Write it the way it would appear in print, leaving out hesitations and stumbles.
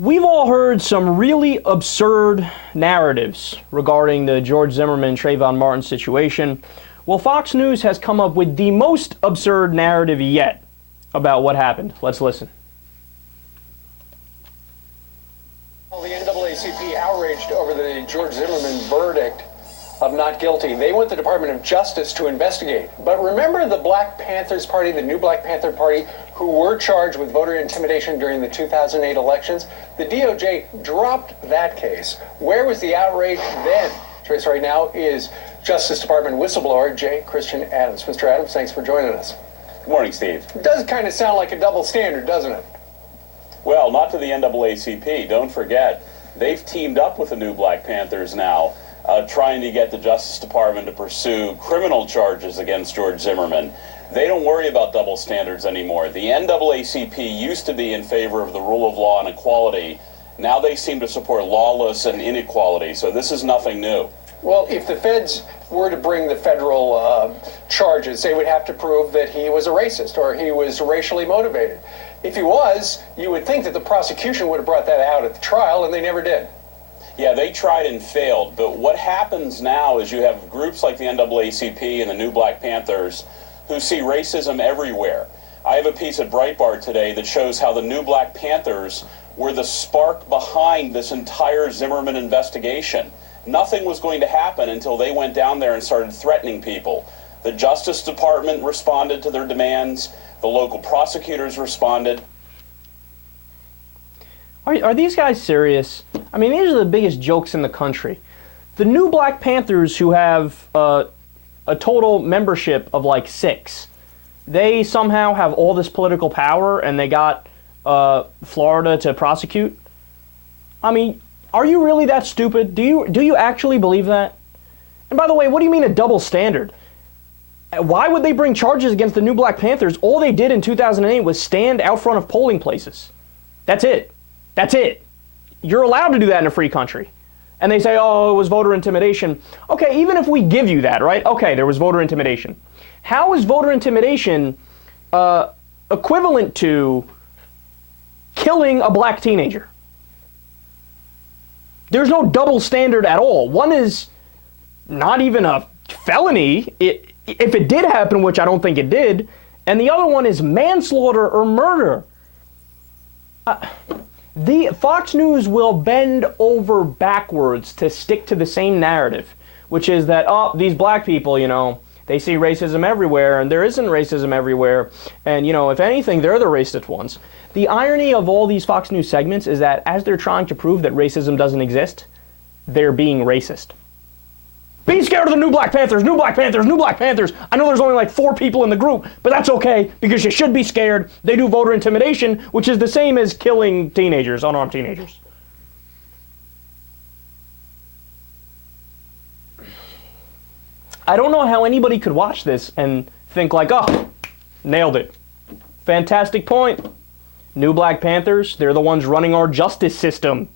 We've all heard some really absurd narratives regarding the George Zimmerman, Trayvon Martin situation. Well, Fox News has come up with the most absurd narrative yet about what happened. Let's listen. Well, the NAACP outraged over the George Zimmerman verdict of not guilty. They want the Department of Justice to investigate. But remember the Black Panthers party, the new Black Panther party, who were charged with voter intimidation during the 2008 elections? The DOJ dropped that case. Where was the outrage then? Joining us right now is Justice Department whistleblower J. Christian Adams. Mr. Adams, thanks for joining us. Good morning, Steve. It does kind of sound like a double standard, doesn't it? Well, not to the NAACP. Don't forget, they've teamed up with the new Black Panthers now, trying to get the Justice Department to pursue criminal charges against George Zimmerman. They don't worry about double standards anymore. The NAACP used to be in favor of the rule of law and equality. Now they seem to support lawless and inequality, so this is nothing new. Well, if the feds were to bring the federal charges, they would have to prove that he was a racist or he was racially motivated. If he was, you would think that the prosecution would have brought that out at the trial, and they never did. Yeah, they tried and failed, but what happens now is you have groups like the NAACP and the new Black Panthers who see racism everywhere. I have a piece at Breitbart today that shows how the new Black Panthers were the spark behind this entire Zimmerman investigation. Nothing was going to happen until they went down there and started threatening people. The Justice Department responded to their demands. The local prosecutors responded. Are these guys serious? I mean, these are the biggest jokes in the country. The new Black Panthers, who have a total membership of like 6, they somehow have all this political power and they got Florida to prosecute. I mean, are you really that stupid? Do you actually believe that? And by the way, what do you mean a double standard? Why would they bring charges against the new Black Panthers? All they did in 2008 was stand out front of polling places. That's it. That's it. You're allowed to do that in a free country. And they say, oh, it was voter intimidation. Okay, even if we give you that, right? Okay, there was voter intimidation. How is voter intimidation equivalent to killing a black teenager? There's no double standard at all. One is not even a felony, if it did happen, which I don't think it did, and the other one is manslaughter or murder. The Fox News will bend over backwards to stick to the same narrative, which is that, oh, these black people, they see racism everywhere, and there isn't racism everywhere, and, if anything, they're the racist ones. The irony of all these Fox News segments is that as they're trying to prove that racism doesn't exist, they're being racist. Be scared of the new Black Panthers, new Black Panthers, new Black Panthers. I know there's only like 4 people in the group, but that's okay because you should be scared. They do voter intimidation, which is the same as killing teenagers, unarmed teenagers. I don't know how anybody could watch this and think like, oh, nailed it. Fantastic point. New Black Panthers, they're the ones running our justice system.